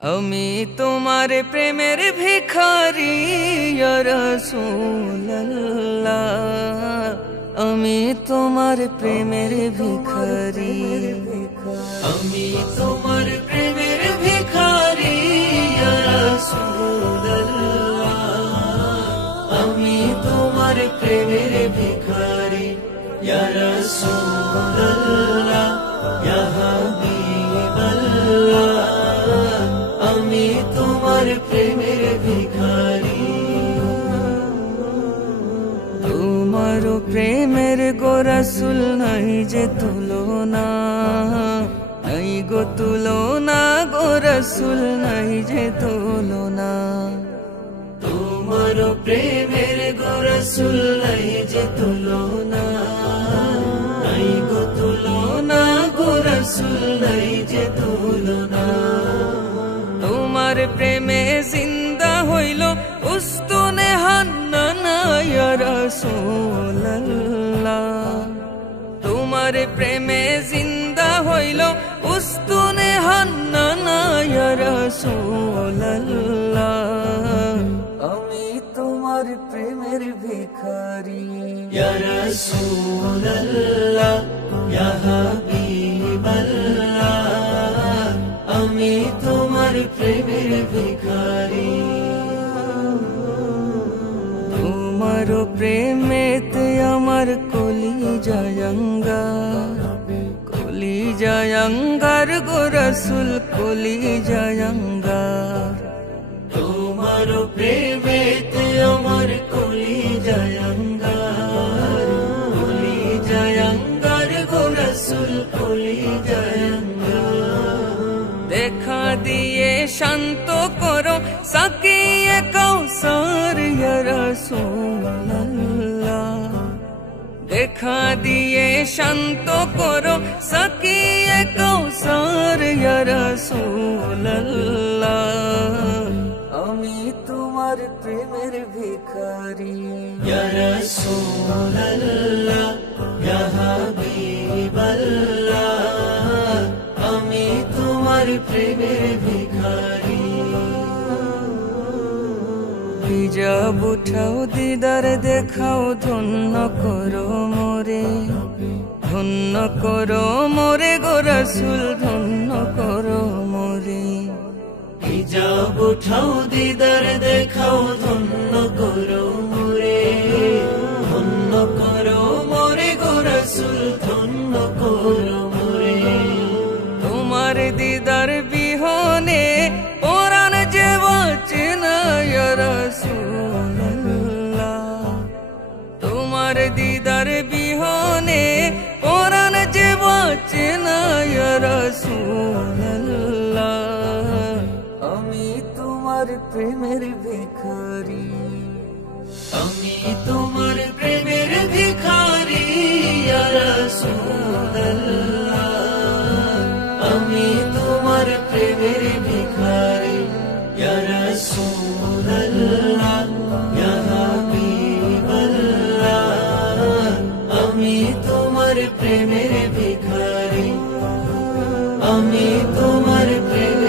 আমি তোমার প্রেমের ভিখারি ইয়া রাসূলুল্লাহ, আমি তোমার প্রেমের ভিখারি, আমি তোমার প্রেমের ভিখারি ইয়া রাসূলুল্লাহ, আমি তোমার প্রেমের ভিখারি ইয়া রাসূলুল্লাহ, ইয়া হাবিবাল্লাহ, আমি তোমার প্রেমের ভিখারি। তোমার প্রেমের গো রাসূল নাই যে তুলনা, নাই গো তুলনা, গো রাসূল নাই যে তুলনা। তোমার প্রেমের গো রাসূল নাই যে তুলনা, নাই গো তুলনা, গো রাসূল নাই যে তুলনা। তোমার প্রেমে জিন্দা হইল উস্তুনে হান্নানা ইয়া রাসূলুল্লাহ, তোমার প্রেমে জিন্দা হইল উস্তুনে হান্নানা ইয়া রাসূলুল্লাহ, আমি তোমার প্রেমের ভিখারি ইয়া রাসূলুল্লাহ, ইয়া হাবিবাল্লাহ, আমি তোমার প্রেমের ভিখারি। তোমার প্রেমেতে আমার কলিজা আঙ্গার, কলিজা আঙ্গার গো রাসূল কলিজা আঙ্গার। তোমার প্রেমেতে আমার কলিজা আঙ্গার, কলিজা আঙ্গার গো রাসূল কলিজা আঙ্গার। দেখা দিয়ে শান্ত করো সাকিয়ে কাউসার ইয়া রাসূলুল্লাহ, দেখা দিয়ে শান্ত করো সাকিয়ে কাউসার ইয়া রাসূলুল্লাহ, আমি তোমার প্রেমের ভিখারি ইয়া রাসূলুল্লাহ, ইয়া হাবিবাল্লাহ, আমি তোমার প্রেমের ভিখারি। হিজাব উঠাও দিদার দেখাও ধন্য করো মোরে, ধন্য করো মোরে গো রাসূল ধন্য করো মোরে। হিজাব উঠাও দিদার দেখাও ধন্য করো মোরে, ধন্য করো মোরে গো রাসূল ধন্য করো মোরে। তোমার দিদার বিহনে পরাণ যে বাঁচে না ইয়া রাসূলুল্লাহ, তোমার দিদার বিহনে পরাণ যে বাঁচে না ইয়া রাসূলুল্লাহ, আমি তোমার প্রেমের ভিখারি, আমি তোমার প্রেমের ভিখারি ইয়া রাসূলুল্লাহ, আমি তোমার প্রেমের ভিখারি ইয়া রাসূলুল্লাহ, ইয়া হাবিবাল্লাহ, আমি তোমার প্রেমের ভিখারি, আমি তোমার প্রেমের